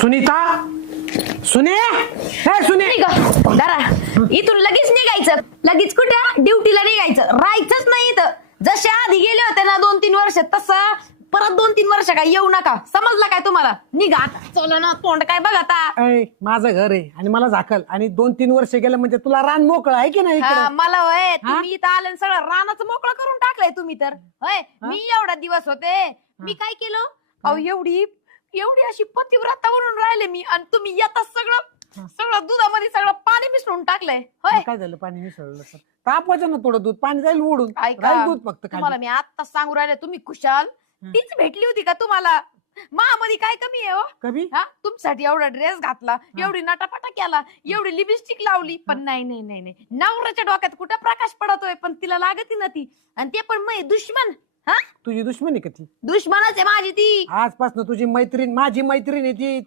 सुनीता, सुने, हे सुने. दारा इथून लगेच निघायचं. लगेच कुठं ड्युटीला निघायचं. राहायचंच नाही इथं. जसे आधी गेले होते ना 2-3 वर्ष, तसं परत 2-3 वर्ष काय येऊ नका. समजलं काय तुम्हाला? निघा आता. चला ना, तोंड काय बघ आता. ऐ, माझं घर आहे आणि मला झाकल आणि 2-3 वर्ष गेलं म्हणजे तुला रान मोकळं आहे की नाही हा, इकडं? मला होय तुम्ही इथं आले आणि सगळं रानाचं मोकळं करून टाकलंय तुम्ही तर. होय मी एवढा दिवस होते, मी काय केलं? अहो एवढी अशी पतिव्रता म्हणून राहिले मी, आणि तुम्ही येता सगळं दुधामध्ये सगळं पाणी मिसळून टाकलंय. होय काय झालं? पाणी मिसळलं तर तापवायचं ना थोडं दूध, पाणी जाईल ओढून. ऐका, राहील दूध फक्त तुम्हाला खाली. मी आता सांगू राहिले, तुम्ही खुशाल तीच भेटली होती का तुम्हाला? मध्ये काय कमी आहे हो? कभी हा, तुमच्यासाठी एवढा ड्रेस घातला, एवढी नटापटा केला, एवढी लिपस्टिक लावली, पण नाही नाही नाही नाही, नवऱ्याच्या डोक्यात कुठं प्रकाश पडतोय, पण तिला लागती ना ती, आणि ते पण मग दुश्मन. हा, तुझी दुश्मनी का ती? दुश्मनच आहे माझी ती. आजपासून तुझी मैत्रीण माझी मैत्रीण आहे ती.